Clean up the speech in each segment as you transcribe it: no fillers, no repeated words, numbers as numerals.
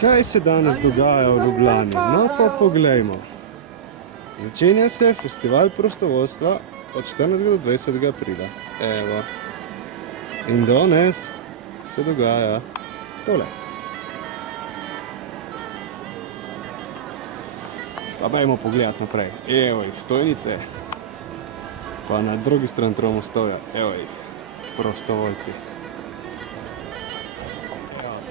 Kaj se danes dogaja v Ljubljani? No pa poglejmo. Začenja se festival prostovoljstva od 14. do 20. aprila. Evo. In danes se dogaja tole. Pa bejmo pogledati naprej. Evo jih, stojnice. Pa na drugi strani Tromostovja. Evo jih, prostovoljci.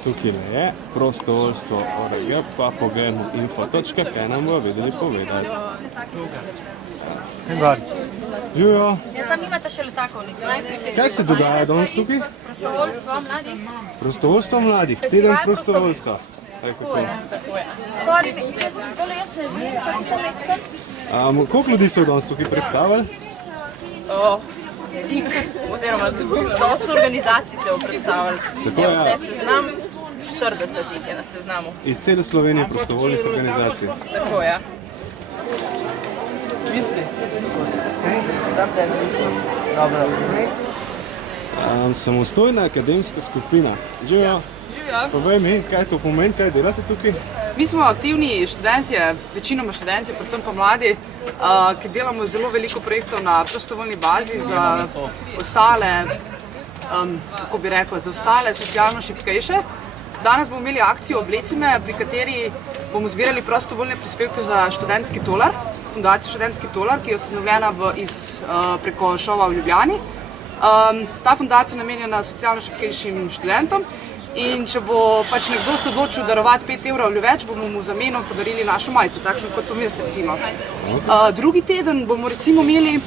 Tukaj je prostovoljstvo ORG, pa pogledamo info.k, kaj nam bo vedeli povedati. Živijo. Sam nimate še letakovnik. Kaj se dogaja danes tukaj? Prostovoljstvo mladih. Prostovoljstvo mladih, teden prostovoljstva. Sorry, jaz ne vem, če bi se večkrat. Koliko ljudi so danes tukaj predstavili? Oziroma, dosti organizacij se bo predstavili. Evo, te seznam, 40 jih je na seznamu. Iz cele Slovenije prostovoljnih organizacij. Tako, ja. Samostojna akademska skupina. Živijo. Povej mi, kaj to pomeni, kaj delate tukaj? Mi smo aktivni študentje, večinoma študentje, predvsem pa mladi, ki delamo zelo veliko projektov na prostovoljni bazi za ostale, kako bi rekla, za ostale socialno šibkejše. Danes bomo imeli akcijo Obleci me, pri kateri bomo zbirali prostovoljne prispevke za študentski tolar, fundacijo Študentski tolar, ki je ustanovljena preko šova v Ljubljani. Ta fundacija je namenjena socialno šibkejšim študentom. In če bo pač nekdo se odločil darovati 5 evrov ali več, bomo mu v zameno podarili našo majico, takšno kot to mi recimo. Drugi teden bomo recimo imeli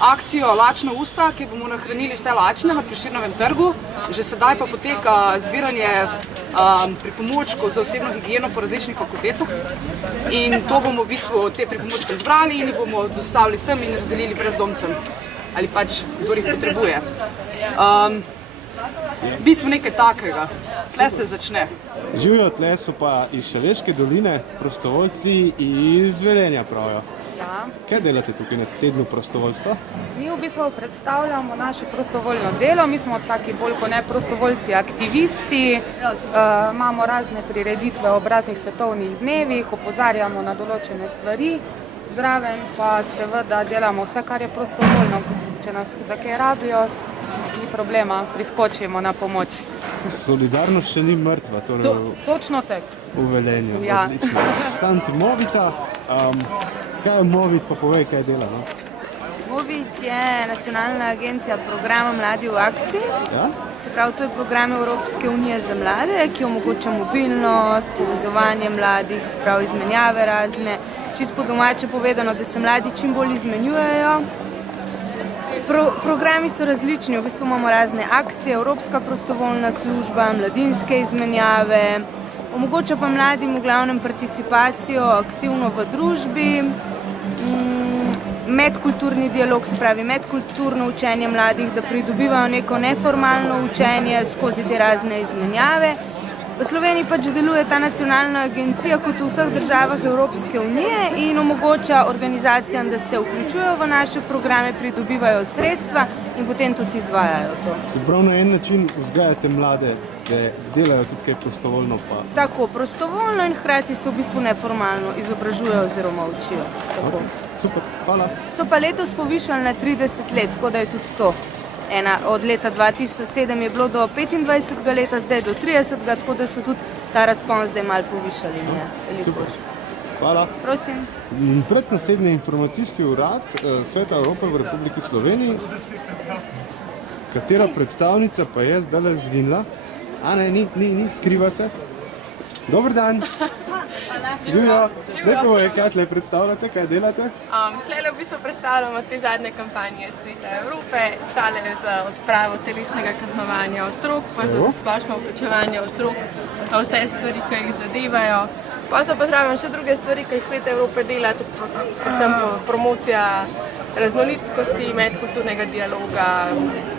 akcijo Lačna usta, ki bomo nahranili vse lačne na Prešernovem trgu. Že sedaj pa poteka zbiranje pripomočkov za osebno higieno po različnih fakultetah. In to bomo v bistvu te pripomočke zbrali in jih bomo dostavili sem in razdelili brezdomcem. Ali pač, kdor jih potrebuje. V bistvu nekaj takega. Tle se začne. Živijo, tle so pa iz Šaleške doline prostovoljci iz Velenja pravijo. Ja. Kaj delate tukaj na tednu prostovoljstva? Mi v bistvu predstavljamo naše prostovoljno delo, mi smo taki bolj kot ne prostovoljci, aktivisti, imamo razne prireditve ob raznih svetovnih dnevih, opozarjamo na določene stvari, zraven pa seveda delamo vse, kar je prostovoljno, če nas za kaj rabijo, ni problema, priskočimo na pomoč. Solidarnost še ni mrtva, Točno tako. v Velenju. Ja. Odlično. Stanti Movita, kaj je Movit, pa povej, kaj dela, no? Movit je nacionalna agencija programa Mladi v akciji. Ja? Se pravi, to je program Evropske unije za mlade, ki omogoča mobilnost, povezovanje mladih, se pravi izmenjave razne, čisto po domače povedano, da se mladi čim bolj izmenjujejo. Programi so različni, v bistvu imamo razne akcije, Evropska prostovoljna služba, mladinske izmenjave, omogoča pa mladim v glavnem participacijo aktivno v družbi, medkulturni dialog, se pravi medkulturno učenje mladih, da pridobivajo neko neformalno učenje skozi te razne izmenjave. V Sloveniji pač deluje ta nacionalna agencija kot v vseh državah Evropske unije in omogoča organizacijam, da se vključujejo v naše programe, pridobivajo sredstva in potem tudi izvajajo to. Se prav na en način vzgajate mlade, da delajo tudi kaj prostovoljno pa? Tako, prostovoljno in hkrati se v bistvu neformalno izobražujejo oziroma učijo. Tako. Super, hvala. So pa letos povišali na 30 let, tako da je tudi to. Od leta 2007 je bilo do 25. leta, zdaj do 30. tako da so tudi ta razpon zdaj malo povišali. Super, hvala. Prosim. Prednaslednji informacijski urad Sveta Evrope v Republiki Sloveniji, katera predstavnica pa je zdaj zginila. Ni, skriva se. Dober dan. Živijo. Zdaj povej, kaj tle predstavljate, kaj delate? Tle v bistvu predstavljamo te zadnje kampanje Sveta Evrope, tale za odpravo telesnega kaznovanja otrok, pa za splošno vključevanje otrok, vse stvari, ki jih zadevajo. Pa so pa zraven še druge stvari, ki jih Sveta Evrope dela, predvsem promocija raznolikosti, medkulturnega dialoga.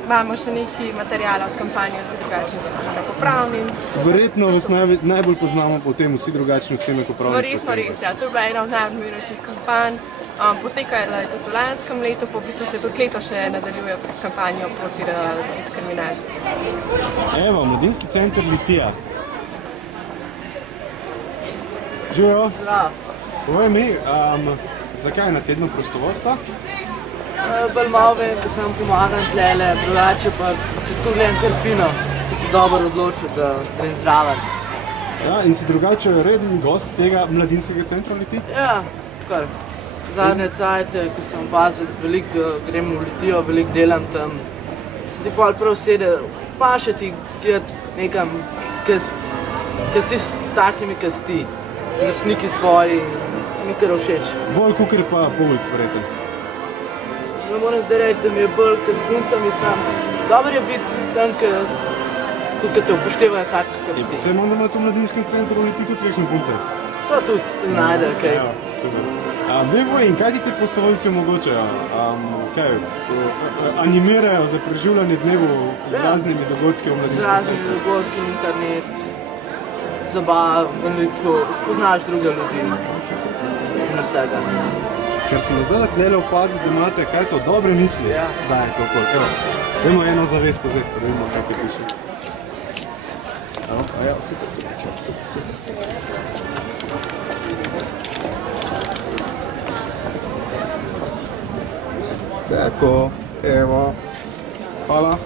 Imamo še nekaj materijala od kampanje Vsi drugačni so enakopravni. Verjetno vas najbolj poznamo po tem Vsi drugačni so enakopravni. Verjetno res, ja. To je bila ena od najpomembnejših kampanj. Potekala je tudi v lanskem letu, pa v bistvu se tudi leto še nadaljuje s kampanjo proti diskriminaciji. Evo, Mladinski center Litija. Živijo. Povej mi, zakaj na tednu prostovoljstva? Bolj malo vem, da sem pomagam tlele, drugače pa če tako gledam kar fino, sem se dobro odločil, da grem zraven. Ja, in si drugače reden gost tega mladinskega centra Leti? Ja, kar. Zadnje cajte, ko sem opazil, veliko grem v Letijo, veliko delam tam, se ti pol prav sede, paše ti gledati nekam, ki si s takimi, ki si ti, z vrstniki svoji, mi kar všeč. Bolj kukar pa Pulic, verjetno. Ne moram zdaj reči, da mi je bolj, ker s puncami sam. Dobro je biti tam, ko te upoštevajo tak, kot si. Se imamo na tom mladinskem centru Leti tudi večne punce? So tudi, se najde, okej. Ja, super. In kaj ti te prostovoljci omogočajo? Animirajo za preživljanje dnevu z raznimi dogodki v Z mladinskem raznimi centru? dogodki, internet, zabav, veliko, spoznaš druge ljudi in vsega. Ker sem zdaj tlele opazil, da imate kaj to, dobre misli. Ja. Daj, to okoli. Evo, dajmo eno zavesto zdaj, da vidimo, kaj piše. Ja, super. Tako, evo. Hvala.